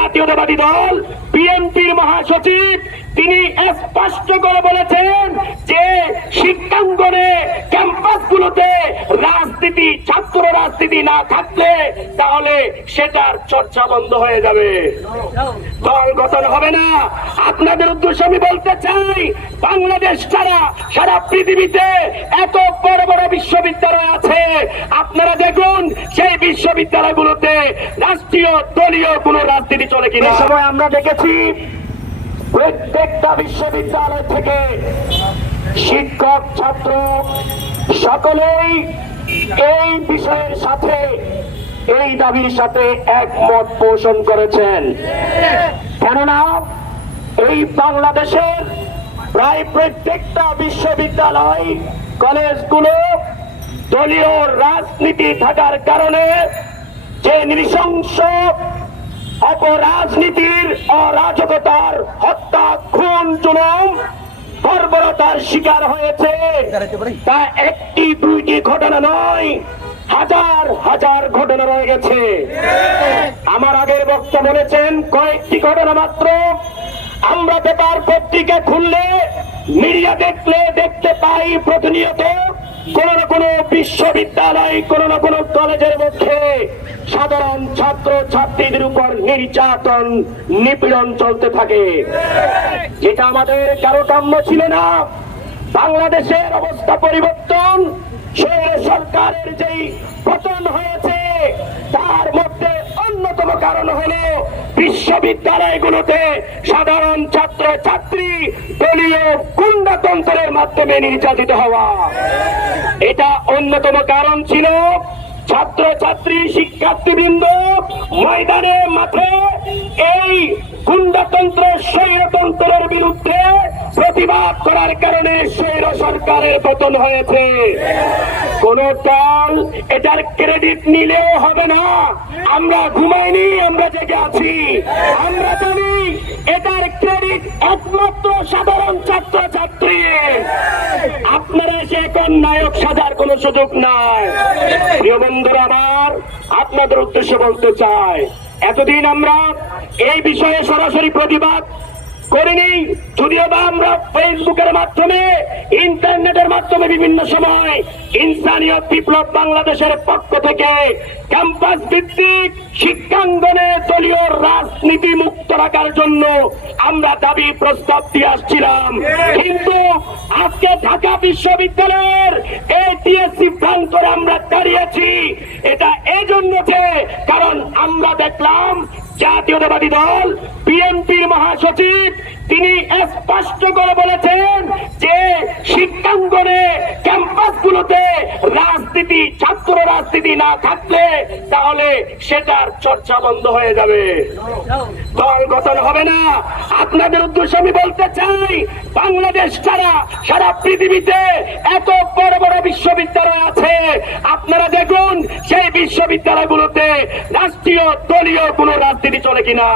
জাতীয়তাবাদী দল, বিএনপির মহাসচিব, তিনি স্পষ্ট করে বলেছেন যে শিক্ষাঙ্গনে ক্যাম্পাসগুলোতে রাজনীতি, ছাত্র রাজনীতি না থাকলে তাহলে সেটার চর্চা বন্ধ হয়ে যাবে। দল গঠন হবে না। আপনাদের উদ্দেশ্যে আমি বলতে চাই, বাংলাদেশ ছাড়া সারা পৃথিবীতে এত বড় বড় বিশ্ববিদ্যালয় আছে। আপনারা দেখুন দলীয় কোন রাজনীতি চলে কিনা? সময় আমরা দেখেছি প্রত্যেকটা বিশ্ববিদ্যালয় থেকে শিক্ষক, ছাত্র সকলেই এই বিষয়ের সাথে, এই দাবির সাথে একমত পোষণ করেছেন। কেননা এই বাংলাদেশের প্রায় প্রত্যেকটা বিশ্ববিদ্যালয়, কলেজগুলো দলীয় রাজনীতি থাকার কারণে যে নৃশংস অপরাজনীতির অরাজকতার হত্যা, খুন, জুলুম বর্বরতার শিকার হয়েছে, তা একটি, দুইটি ঘটনা নয়, হাজার হাজার ঘটনা রয়ে গেছে। আমার আগের বক্তা বলেছেন, কয়েকটি ঘটনা মাত্র। আমরা পেপার পত্রিকা খুললে, মিডিয়া দেখলে, দেখতে পাই প্রতিনিয়ত কোন না কোন বিশ্ববিদ্যালয়, কোন না কোনো কলেজের মধ্যে সাধারণ ছাত্র ছাত্রীদের উপর নির্যাতন, নিপীড়ন চলতে থাকে। যেটা আমাদের কারও কাম্য ছিল না। বাংলাদেশের অবস্থা পরিবর্তন সৌর সরকারের যেই পতন হয়েছে, তার মধ্যে অন্যতম কারণ হলো বিশ্ববিদ্যালয়গুলোতে সাধারণ ছাত্র, ছাত্রী দলীয় গুন্ডাতন্ত্রের মাধ্যমে নির্যাতিত হওয়া। এটা অন্যতম কারণ ছিল ছাত্র ছাত্রী শিক্ষার্থীবৃন্দ, ময়দানে, মাঠে এই গুন্ডাতন্ত্র, স্বৈরতন্ত্রের বিরুদ্ধে প্রতিবাদ করার কারণে স্বৈর সরকারের পতন হয়েছে। কোন দল এটার ক্রেডিট নিলেও হবে না। আমরা ঘুমাইনি, আমরা জেগে আছি। আমরা জানি এটার ক্রেডিট একমাত্র সাধারণ ছাত্র ছাত্রী নায়ক সাজার কোন সুযোগ নাই। প্রিয় বন্ধুরা, আমার আপনাদের উদ্দেশ্যে বলতে চাই, এতদিন আমরা এই বিষয়ে সরাসরি প্রতিবাদ করিনি। যদিও বা আমরা ফেসবুকের মাধ্যমে ইন্টারনেটের মাধ্যমে বিভিন্ন সময় ইনসানীয় বিপ্লব বাংলাদেশের পক্ষ থেকে ক্যাম্পাস ভিত্তিক শিক্ষাঙ্গনে দলীয় রাজনীতি মুক্ত রাখার জন্য আমরা দাবি প্রস্তাব দিয়ে আসছিলাম। কিন্তু আজকে ঢাকা বিশ্ববিদ্যালয়ের এই টিএসসি প্রান্তরে আমরা দাঁড়িয়েছি। এটা এই জন্য যে কারণ আমরা দেখলাম জাতীয়তাবাদী দল বিএনপির মহাসচিব তিনি স্পষ্ট করে বলেছেন যে শিক্ষাঙ্গনে ক্যাম্পাসগুলোতে রাজনীতি ছাত্র রাজনীতি না থাকলে তাহলে সেটার চর্চা বন্ধ হয়ে যাবে। দল গঠন হবে না। আপনাদের উদ্দেশ্যে আমি বলতে চাই, বাংলাদেশ ছাড়া সারা পৃথিবীতে এত বড় বড় বিশ্ববিদ্যালয় আছে। আপনারা দেখুন, সেই বিশ্ববিদ্যালয়গুলোতে রাষ্ট্রীয় দলীয় কোনো রাজনীতি চলে কিনা।